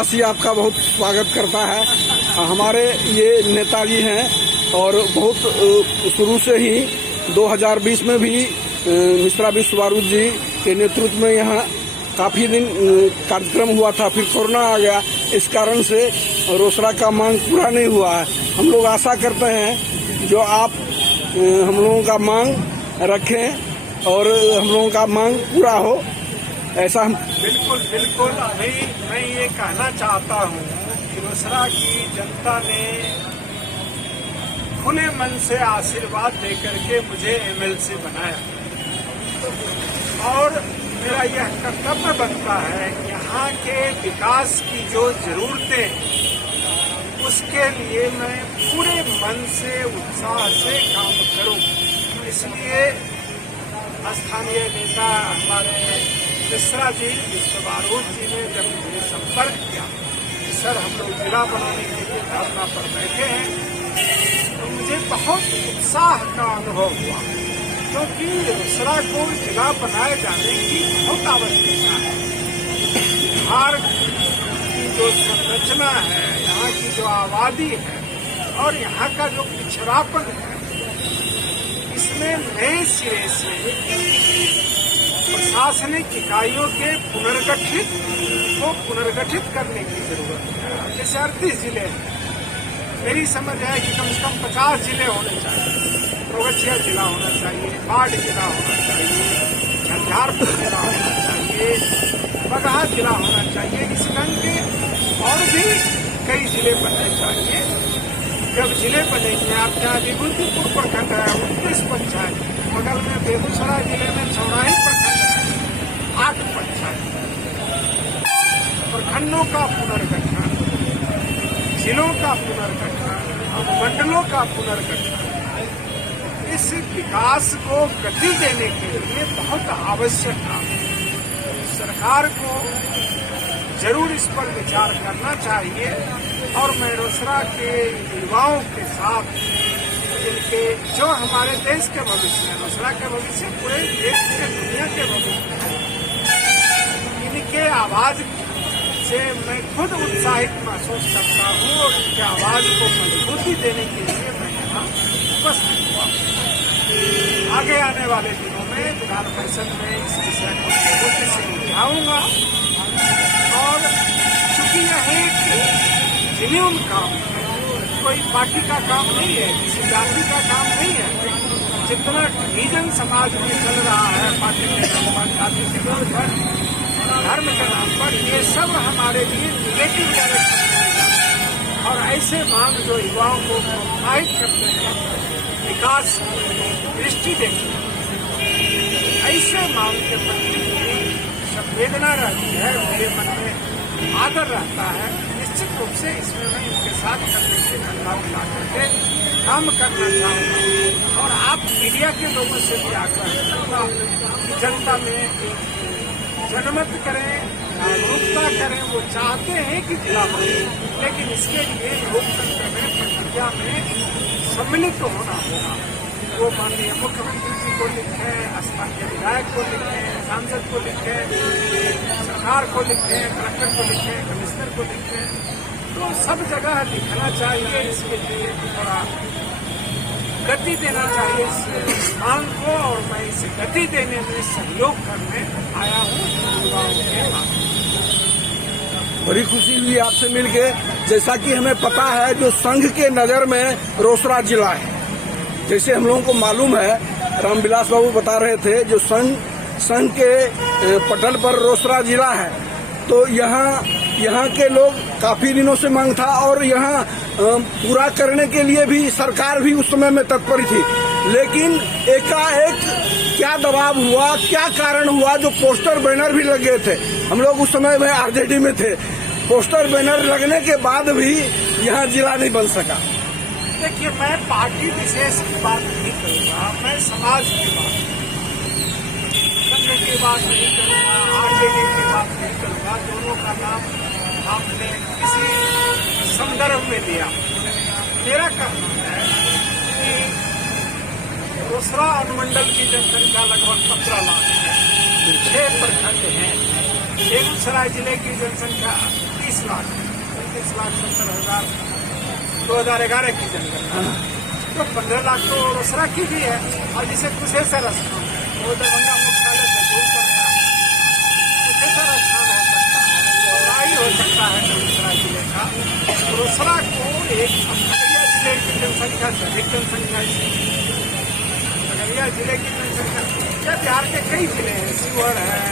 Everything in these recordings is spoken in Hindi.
वासी आपका बहुत स्वागत करता है। हमारे ये नेताजी हैं और बहुत शुरू से ही 2020 में भी मिश्रा विश्वरूप जी के नेतृत्व में यहाँ काफ़ी दिन कार्यक्रम हुआ था, फिर कोरोना आ गया। इस कारण से रोसड़ा का मांग पूरा नहीं हुआ है। हम लोग आशा करते हैं जो आप हम लोगों का मांग रखें और हम लोगों का मांग पूरा हो, ऐसा हम बिल्कुल बिल्कुल। मैं ये कहना चाहता हूँ कि रोसड़ा की जनता ने खुले मन से आशीर्वाद देकर के मुझे एमएलसी बनाया और मेरा यह कर्तव्य बनता है यहाँ के विकास की जो जरूरतें उसके लिए मैं पूरे मन से उत्साह से काम करूं। इसलिए स्थानीय नेता हमारे मिश्रा जी विश्वरूप जी ने जब मुझे संपर्क किया कि सर हम लोग जिला बनाने के लिए धरना पर बैठे हैं, तो मुझे बहुत उत्साह का अनुभव हुआ, क्योंकि रोसड़ा को जिला बनाए जाने की बहुत आवश्यकता है। बिहार की जो संरचना है, यहाँ की जो आबादी है और यहाँ का जो पिछड़ापन है, इसमें नए सिरे से प्रशासनिक इकाइयों के पुनर्गठित करने की जरूरत है। जैसे 38 जिले हैं, मेरी समझ है कि कम से कम 50 जिले होने चाहिए। रोगछिया जिला होना चाहिए, बाढ़ जिला होना चाहिए, झंझारपुर जिला होना चाहिए, बगहा जिला होना चाहिए। इस ढंग के और भी कई जिले बनने चाहिए। जब जिले बनेंगे, आप जहाँ विभूतिपुर प्रखंड है 29 पंचायत, बगल में बेगूसराय जिले में चौराही प्रखंड है 8 पंचायत। प्रखंडों का पुनर्गठन, जिलों का पुनर्गठन और मंडलों का पुनर्गठन इस विकास को गति देने के लिए बहुत आवश्यक काम है। सरकार को जरूर इस पर विचार करना चाहिए और मैं रोसड़ा के युवाओं के साथ इनके जो हमारे देश के भविष्य है, रोसड़ा के भविष्य पूरे देश के दुनिया के भविष्य है, इनके आवाज से मैं खुद उत्साहित महसूस करता हूँ और इनके आवाज को मजबूती देने के लिए मैं यहाँ उपस्थित हुआ। आगे आने वाले दिनों में विधान परिषद में इस विषय को मजबूती से उठाऊंगा और चूंकि यह एक जेन्युइन काम है, कोई पार्टी का काम नहीं है, किसी जाति का काम नहीं है। जितना डिवीजन समाज में चल रहा है पार्टी के नाम पर, जाति के नाम पर, धर्म के नाम पर, ये सब हमारे लिए निगेटिव डायरेक्शन और ऐसे मांग जो युवाओं को प्रोत्साहित करते हैं विकास दृष्टि देखते हैं, ऐसे मांग के प्रति संवेदना रहती है, मेरे मन में आदर रहता है। निश्चित रूप से इसमें मैं इनके साथ करने से कंधा मिला करके काम करना चाहूँगा और आप मीडिया के लोगों से भी आग्रह करूँगा कि जनता में जनमत करें, जागरूकता करें। वो चाहते हैं कि जिला बने, लेकिन इसके लिए लोकतंत्र में प्रक्रिया में सम्मिलित होना होगा। वो माननीय मुख्यमंत्री जी को लिखें, स्थानीय विधायक को लिखें, सांसद को लिखें, सरकार को लिखें, कलेक्टर को लिखें, कमिश्नर को लिखें, तो सब जगह लिखना चाहिए। इसके लिए थोड़ा गति देना चाहिए इस मांग को और मैं इसे गति देने में सहयोग करने आया हूँ युवाओं के माध्यम से। बड़ी खुशी हुई आपसे मिलके। जैसा कि हमें पता है जो संघ के नज़र में रोसड़ा जिला है, जैसे हम लोगों को मालूम है, रामविलास बाबू बता रहे थे, जो संघ के पटल पर रोसड़ा जिला है, तो यहाँ के लोग काफी दिनों से मांग था और यहाँ पूरा करने के लिए भी सरकार भी उस समय में तत्पर थी। लेकिन एकाएक क्या दबाव हुआ, क्या कारण हुआ, जो पोस्टर बैनर भी लगे थे, हम लोग उस समय में आरजेडी में थे, पोस्टर बैनर लगने के बाद भी यहाँ जिला नहीं बन सका। देखिए, मैं पार्टी विशेष की बात नहीं करूँगा, मैं समाज की बात, संघ की बात नहीं करूँगा, आरजेडी की बात नहीं करूँगा। दोनों का नाम आपने किसी संदर्भ में लिया। मेरा कहना है कि रोसड़ा अनुमंडल की जनसंख्या लगभग 15 लाख है, 6 प्रखंड हैं। बेगूसराय जिले की जनसंख्या 30 लाख 30,70,000 2011 की जनगणना, तो 15 लाख तो रोसड़ा की भी है। और जिसे कुशेश्वर स्थान वो दरभंगा मुख्यालय से दूर पड़ता है, कुशेश्वर स्थान हो सकता है, बौराई हो सकता है बेगूसराय जिले का। रोसड़ा को एक खगड़िया जिले की जनसंख्या से अधिक जनसंख्या, खगड़िया जिले की जनसंख्या या बिहार के कई जिले हैं, शिवहर है,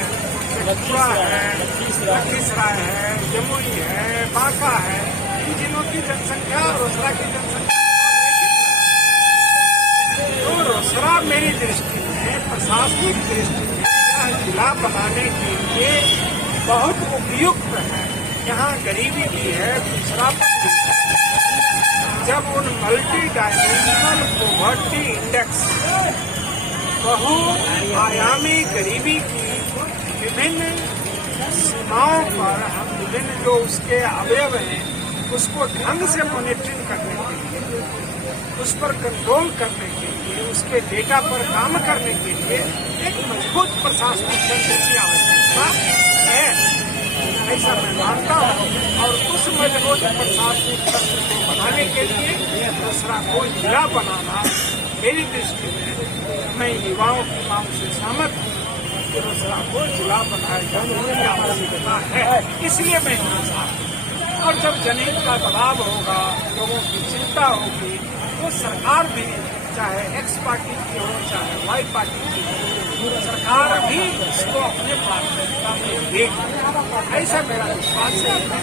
शेखपुरा है, लखीसराय है, जमुई है, बांका है, इन जिलों की जनसंख्या रोसड़ा की जनसंख्या तो रोसड़ा मेरी दृष्टि में प्रशासनिक दृष्टि में यह जिला बनाने के लिए बहुत उपयुक्त है। यहाँ गरीबी भी है, पिछड़ापन भी है। जब उन मल्टी डायमेंशनल पॉवर्टी इंडेक्स बहुआयामी गरीबी की विभिन्न सीमाओं पर हम विभिन्न जो उसके अवयव हैं उसको ढंग से मॉनिटरिंग करने के लिए, उस पर कंट्रोल करने के लिए, उसके डेटा पर काम करने के लिए एक मजबूत प्रशासनिक तंत्र की आवश्यकता है, ऐसा मैं मानता हूँ। और उस मजबूत प्रशासनिक तंत्र को बनाने के लिए रोसड़ा को जिला बनाना मेरी दृष्टि में, मैं युवाओं की मांग से सहमत हूँ कि रोसड़ा को जिला बनाया जाने की आवश्यकता है। इसलिए मैं यहाँ चाहता हूँ। और जब जनहित का दबाव होगा, लोगों की चिंता होगी, तो सरकार भी चाहे एक्स पार्टी की हो चाहे वाई पार्टी की हो, सरकार भी इसको अपने प्राथमिकता में देगी, ऐसा मेरा विश्वास है।